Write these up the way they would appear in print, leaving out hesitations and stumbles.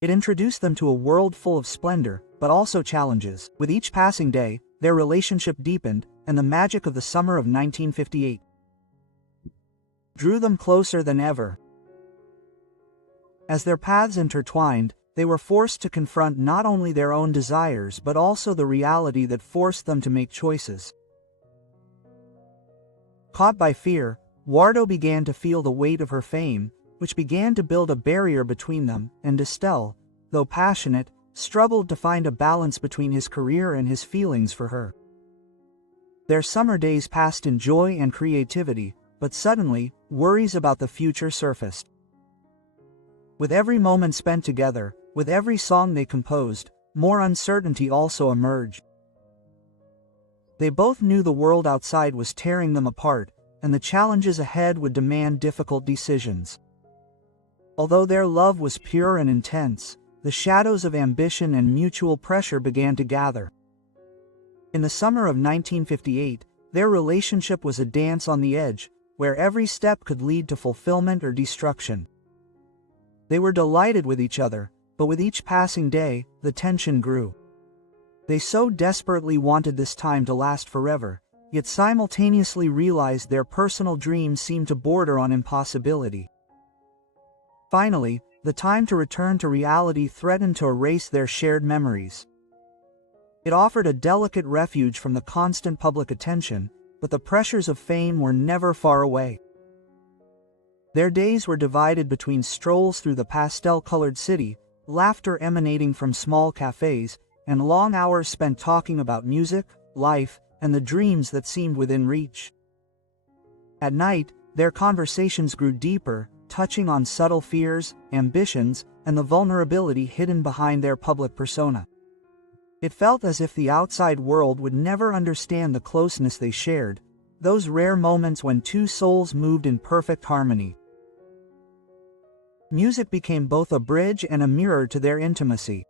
It introduced them to a world full of splendor, but also challenges. With each passing day, their relationship deepened, and the magic of the summer of 1958 drew them closer than ever. As their paths intertwined, they were forced to confront not only their own desires but also the reality that forced them to make choices. Caught by fear, Bardot began to feel the weight of her fame, which began to build a barrier between them, and Distela, though passionate, struggled to find a balance between his career and his feelings for her. Their summer days passed in joy and creativity, but suddenly, worries about the future surfaced. With every moment spent together, with every song they composed, more uncertainty also emerged. They both knew the world outside was tearing them apart, and the challenges ahead would demand difficult decisions. Although their love was pure and intense, the shadows of ambition and mutual pressure began to gather. In the summer of 1958, their relationship was a dance on the edge, where every step could lead to fulfillment or destruction. They were delighted with each other, but with each passing day, the tension grew. They so desperately wanted this time to last forever, yet simultaneously realized their personal dreams seemed to border on impossibility. Finally, the time to return to reality threatened to erase their shared memories. It offered a delicate refuge from the constant public attention, but the pressures of fame were never far away. Their days were divided between strolls through the pastel-colored city, laughter emanating from small cafes, and long hours spent talking about music, life, and the dreams that seemed within reach. At night, their conversations grew deeper, touching on subtle fears, ambitions, and the vulnerability hidden behind their public persona. It felt as if the outside world would never understand the closeness they shared, those rare moments when two souls moved in perfect harmony. Music became both a bridge and a mirror to their intimacy.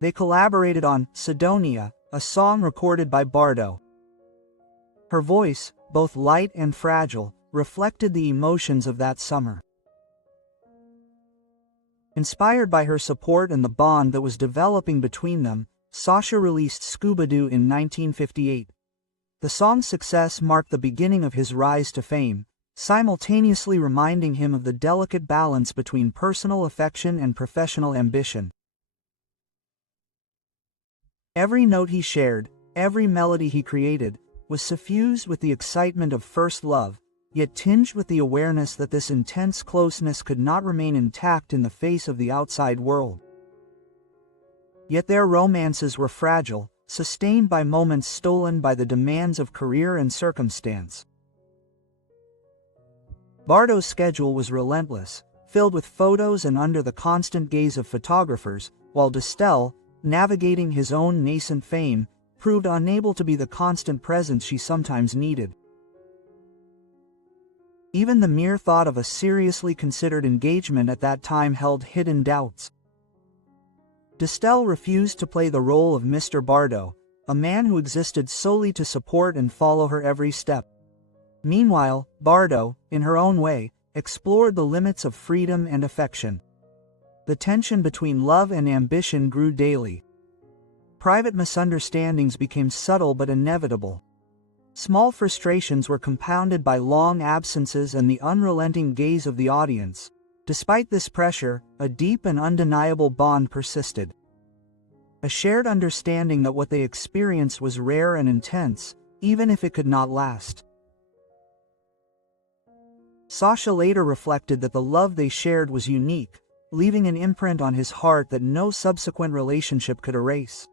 They collaborated on Sidonia, a song recorded by Bardot. Her voice, both light and fragile, reflected the emotions of that summer. Inspired by her support and the bond that was developing between them, Sachy released Scuba-Doo in 1958. The song's success marked the beginning of his rise to fame, simultaneously reminding him of the delicate balance between personal affection and professional ambition. Every note he shared, every melody he created, was suffused with the excitement of first love, yet tinged with the awareness that this intense closeness could not remain intact in the face of the outside world. Yet their romances were fragile, sustained by moments stolen by the demands of career and circumstance. Bardot's schedule was relentless, filled with photos and under the constant gaze of photographers, while Distela, navigating his own nascent fame, proved unable to be the constant presence she sometimes needed. Even the mere thought of a seriously considered engagement at that time held hidden doubts. Distela refused to play the role of Mr. Bardot, a man who existed solely to support and follow her every step. Meanwhile, Bardot, in her own way, explored the limits of freedom and affection. The tension between love and ambition grew daily. Private misunderstandings became subtle but inevitable. Small frustrations were compounded by long absences and the unrelenting gaze of the audience. Despite this pressure, a deep and undeniable bond persisted. A shared understanding that what they experienced was rare and intense, even if it could not last. Sachy later reflected that the love they shared was unique, leaving an imprint on his heart that no subsequent relationship could erase.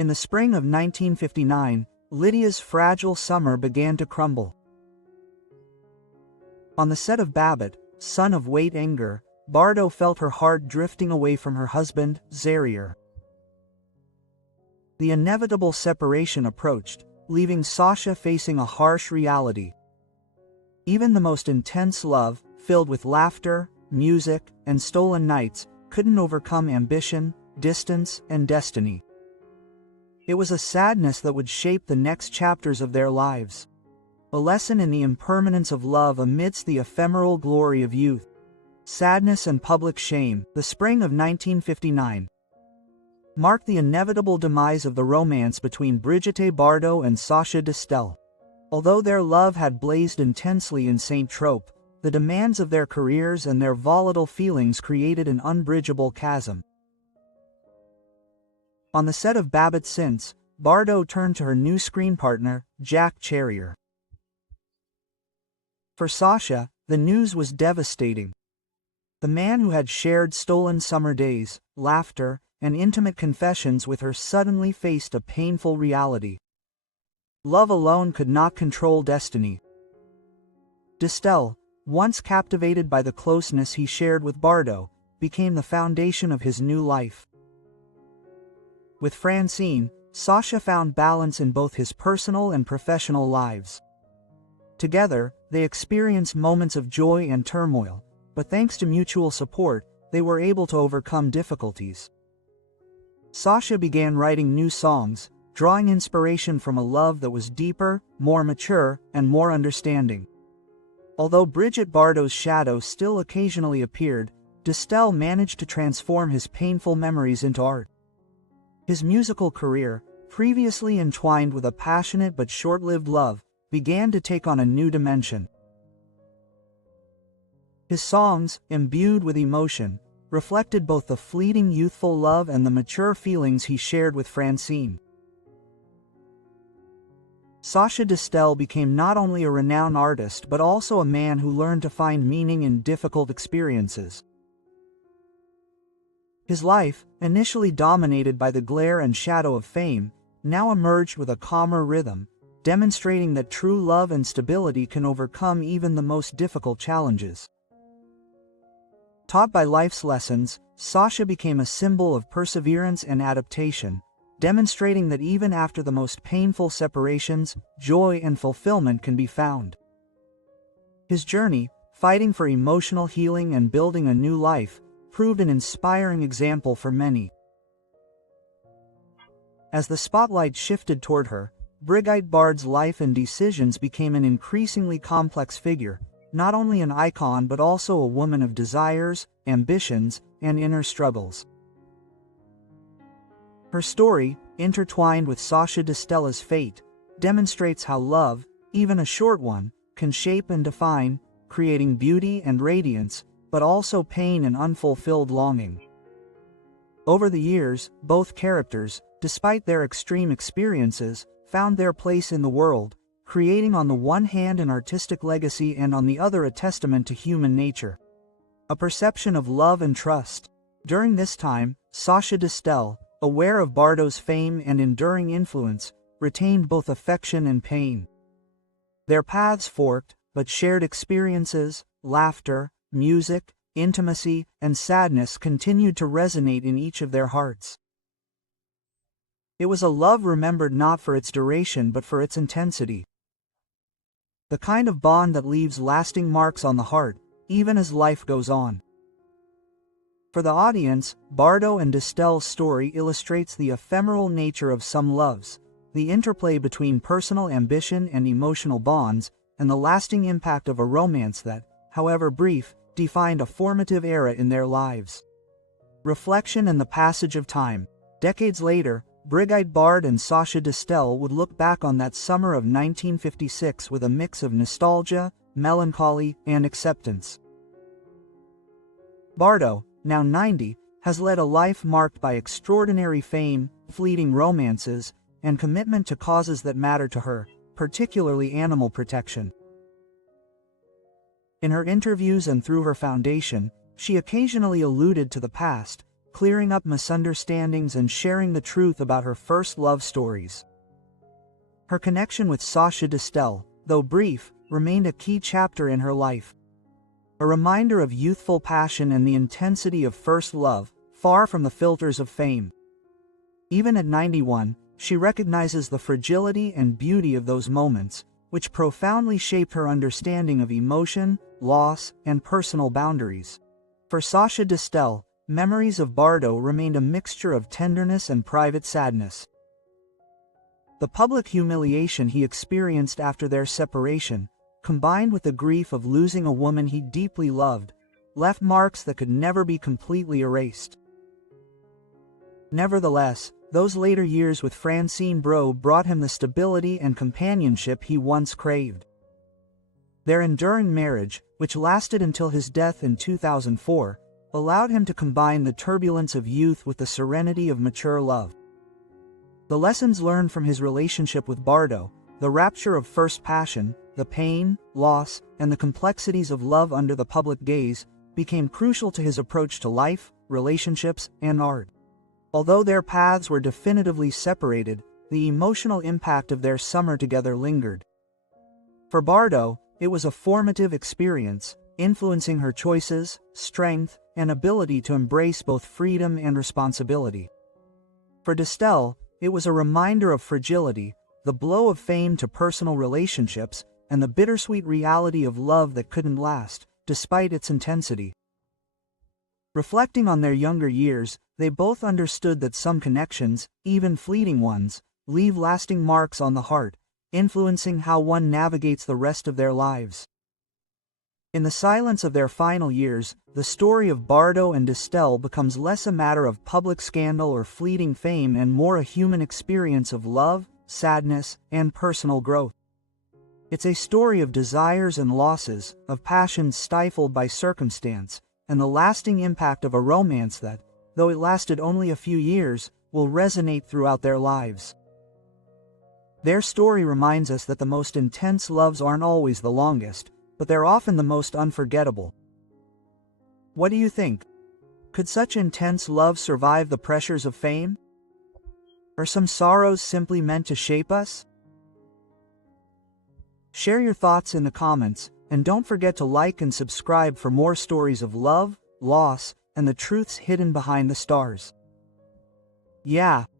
In the spring of 1959, Lydia's fragile summer began to crumble. On the set of Babbitt, Son of Wait Anger, Bardot felt her heart drifting away from her husband, Zaire. The inevitable separation approached, leaving Sachy facing a harsh reality. Even the most intense love, filled with laughter, music, and stolen nights, couldn't overcome ambition, distance, and destiny. It was a sadness that would shape the next chapters of their lives. A lesson in the impermanence of love amidst the ephemeral glory of youth. sadness and public shame. The spring of 1959 marked the inevitable demise of the romance between Brigitte Bardot and Sachy Distela. Although their love had blazed intensely in Saint-Tropez, the demands of their careers and their volatile feelings created an unbridgeable chasm. On the set of Babette Since, Bardot turned to her new screen partner, Jack Charrier. For Sachy, the news was devastating. The man who had shared stolen summer days, laughter, and intimate confessions with her suddenly faced a painful reality. Love alone could not control destiny. Distela, once captivated by the closeness he shared with Bardot, became the foundation of his new life. With Francine, Sachy found balance in both his personal and professional lives. Together, they experienced moments of joy and turmoil, but thanks to mutual support, they were able to overcome difficulties. Sachy began writing new songs, drawing inspiration from a love that was deeper, more mature, and more understanding. Although Brigitte Bardot's shadow still occasionally appeared, Distela managed to transform his painful memories into art. His musical career, previously entwined with a passionate but short-lived love, began to take on a new dimension. His songs, imbued with emotion, reflected both the fleeting youthful love and the mature feelings he shared with Francine. Sachy Distela became not only a renowned artist but also a man who learned to find meaning in difficult experiences. His life, initially dominated by the glare and shadow of fame, now emerged with a calmer rhythm, demonstrating that true love and stability can overcome even the most difficult challenges. Taught by life's lessons, Sachy became a symbol of perseverance and adaptation, demonstrating that even after the most painful separations, joy and fulfillment can be found. His journey, fighting for emotional healing and building a new life, proved an inspiring example for many. As the spotlight shifted toward her, Brigitte Bardot's life and decisions became an increasingly complex figure, not only an icon but also a woman of desires, ambitions, and inner struggles. Her story, intertwined with Sachy Distela's fate, demonstrates how love, even a short one, can shape and define, creating beauty and radiance, but also pain and unfulfilled longing. Over the years, both characters, despite their extreme experiences, found their place in the world, creating on the one hand an artistic legacy and on the other a testament to human nature. A perception of love and trust. During this time, Sachy Distela, aware of Bardot's fame and enduring influence, retained both affection and pain. Their paths forked, but shared experiences, laughter, music, intimacy, and sadness continued to resonate in each of their hearts. It was a love remembered not for its duration but for its intensity. The kind of bond that leaves lasting marks on the heart, even as life goes on. For the audience, Bardot and Distela's story illustrates the ephemeral nature of some loves, the interplay between personal ambition and emotional bonds, and the lasting impact of a romance that, however brief, defined a formative era in their lives. Reflection and the passage of time. Decades later, Brigitte Bardot and Sachy Distela would look back on that summer of 1956 with a mix of nostalgia, melancholy, and acceptance. Bardot, now 90, has led a life marked by extraordinary fame, fleeting romances, and commitment to causes that matter to her, particularly animal protection. In her interviews and through her foundation, she occasionally alluded to the past, clearing up misunderstandings and sharing the truth about her first love stories. Her connection with Sachy Distela, though brief, remained a key chapter in her life. A reminder of youthful passion and the intensity of first love, far from the filters of fame. Even at 91, she recognizes the fragility and beauty of those moments, which profoundly shaped her understanding of emotion, loss, and personal boundaries. For Sachy Distela, memories of Bardot remained a mixture of tenderness and private sadness. The public humiliation he experienced after their separation, combined with the grief of losing a woman he deeply loved, left marks that could never be completely erased. Nevertheless, those later years with Francine Bardot brought him the stability and companionship he once craved. Their enduring marriage, which lasted until his death in 2004, allowed him to combine the turbulence of youth with the serenity of mature love. The lessons learned from his relationship with Bardot, the rapture of first passion, the pain, loss, and the complexities of love under the public gaze, became crucial to his approach to life, relationships, and art. Although their paths were definitively separated, the emotional impact of their summer together lingered. For Bardot, it was a formative experience, influencing her choices, strength, and ability to embrace both freedom and responsibility. For Distela, it was a reminder of fragility, the blow of fame to personal relationships, and the bittersweet reality of love that couldn't last, despite its intensity. Reflecting on their younger years, they both understood that some connections, even fleeting ones, leave lasting marks on the heart, influencing how one navigates the rest of their lives. In the silence of their final years, the story of Bardot and Distela becomes less a matter of public scandal or fleeting fame and more a human experience of love, sadness, and personal growth. It's a story of desires and losses, of passions stifled by circumstance, and the lasting impact of a romance that, though it lasted only a few years, will resonate throughout their lives. Their story reminds us that the most intense loves aren't always the longest, but they're often the most unforgettable. What do you think? Could such intense love survive the pressures of fame? Are some sorrows simply meant to shape us? Share your thoughts in the comments, and don't forget to like and subscribe for more stories of love, loss, and the truths hidden behind the stars. Yeah,